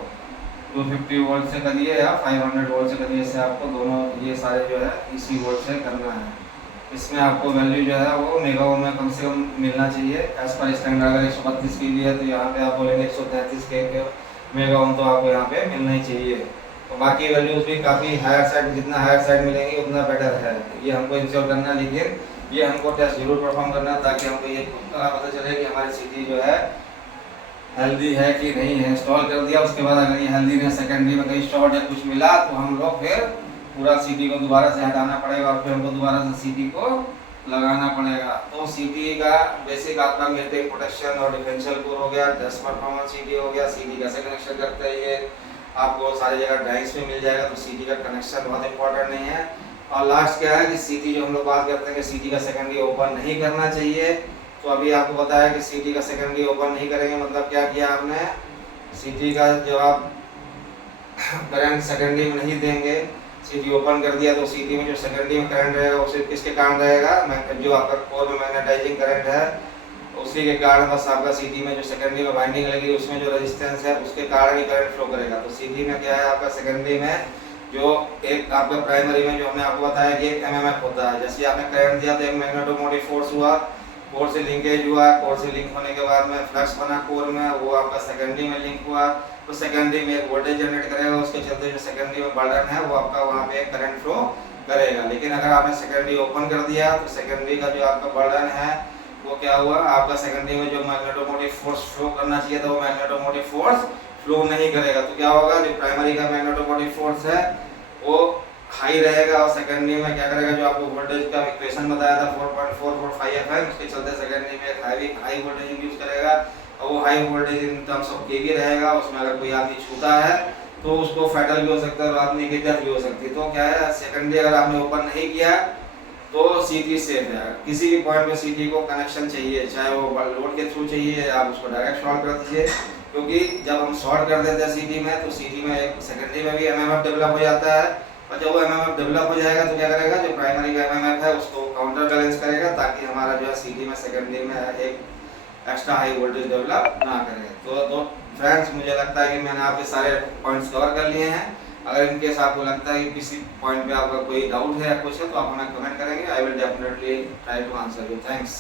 250 वोल्ट से करिए या 500 वोल्ट से करिए, इससे आपको दोनों ये सारे जो है इसी वोल्ट से करना है। इसमें आपको वैल्यू जो है वो मेगा ओम में कम से कम मिलना चाहिए एज पर स्टैंडर्ड। अगर 132 kV है तो यहाँ पे आप बोलेंगे 133 के मेगा ओम तो आपको यहाँ पे मिलना ही चाहिए। तो बाकी वैल्यूज भी काफ़ी हायर साइड, जितना हायर साइड मिलेंगी उतना बेटर है, ये हमको इंश्योर करना है। लेकिन ये हमको टेस्ट जरूर परफॉर्म करना है ताकि हमको ये पता चले कि हमारी सीटी जो है हेल्दी है कि नहीं है। इंस्टॉल कर दिया उसके बाद अगर ये हेल्दी में सेकेंडरी में कहीं शॉर्ट या कुछ मिला तो हम लोग फिर पूरा सीटी को दोबारा से हटाना पड़ेगा, और फिर हमको दोबारा से सीटी को लगाना पड़ेगा। तो सीटी का बेसिक आपका मैट्रिक प्रोटेक्शन और डिफरेंशियल कोर हो गया, टेस्ट परफॉर्मेंस सीटी हो गया, सीटी कैसे कनेक्शन करते हैं ये आपको सारी जगह ड्राइंग्स में मिल जाएगा। तो सीटी का कनेक्शन बहुत इंपॉर्टेंट नहीं है। और लास्ट क्या है कि सीटी जो हम लोग बात करते हैं कि सीटी का सेकेंडरी ओपन नहीं करना चाहिए, तो अभी आपको बताया कि सीटी का सेकेंडरी ओपन नहीं करेंगे, मतलब क्या किया आपने, सीटी का जब आप करंट सेकेंडरी में नहीं देंगे, सीटी ओपन कर दिया तो सीटी में जो सेकेंडरी में करंट रहेगा वो सिर्फ किसके कारण रहेगा, जो आपका कोर में मैग्नेटाइजिंग करंट है उसी के कारण बस आपका सीटी में जो सेकेंडरी में बाइंडिंग लगी उसमें जो रेजिस्टेंस है उसके कारण ही करंट फ्लो करेगा। तो सीटी में क्या है आपका सेकेंडरी में जो एक आपका प्राइमरी में जो हमने आपको बताया कि एक एमएमएफ होता है, जैसे आपने करंट दिया तो एक मैग्नेटोमोटिव फोर्स हुआ, कोर से लिंकेज हुआ, कोर से लिंक होने के बाद में फ्लक्स बना कोर में, वो आपका सेकेंडरी में लिंक हुआ, तो सेकेंडरी में एक वोल्टेज जनरेट करेगा, उसके चलते जो सेकेंडरी में बर्डन है वो आपका वहाँ पे करंट फ्लो करेगा। लेकिन अगर आपने सेकेंडरी ओपन कर दिया तो सेकेंडरी का जो आपका बर्डन है वो क्या हुआ, आपका सेकेंडरी में जो मैग्नेटोमोटिव फोर्स फ्लो करना चाहिए था वो मैग्नेटोमोटिव फोर्स फ्लो नहीं करेगा। तो क्या होगा, जो प्राइमरी का मैग्नेटोमोटिव फोर्स है वो हाई रहेगा, और सेकेंडरी में क्या करेगा, जो आपको वोल्टेज का इक्वेशन बताया था 4.445 FM, उसके चलते सेकेंडरी में हाई वोल्टेज इंड्यूस करेगा, और वो high voltage in terms of kV रहेगा। उसमें अगर कोई आदमी छूता है तो उसको फेटल भी हो सकता है और आदमी की डेथ भी हो सकती है। तो क्या है, सेकेंडरी अगर आपने ओपन नहीं किया तो सीटी सेफ है। किसी भी पॉइंट पे सीटी को कनेक्शन चाहिए, चाहे वो लोड के थ्रू चाहिए, आप उसको डायरेक्ट शॉर्ट कर दीजिए, क्योंकि जब हम शॉर्ट कर देते हैं सीटी में तो सीटी में एक सेकेंडरी में भी एमएमएफ डेवलप हो जाता है, और जब वो एमएमएफ डेवलप हो जाएगा तो क्या करेगा, जो प्राइमरी का एमएमएफ है उसको काउंटर बैलेंस करेगा, ताकि हमारा जो है सीटी में सेकेंडरी में एक एक्स्ट्रा हाई वोल्टेज डेवलप ना करें। तो फ्रेंड्स, मुझे लगता है कि मैंने आपके सारे पॉइंट्स कवर कर लिए हैं। अगर इनकेस आपको लगता है कि किसी पॉइंट पे आपका कोई डाउट है या कुछ है तो आप हमें कमेंट करेंगे। I will definitely try to answer you. Thanks.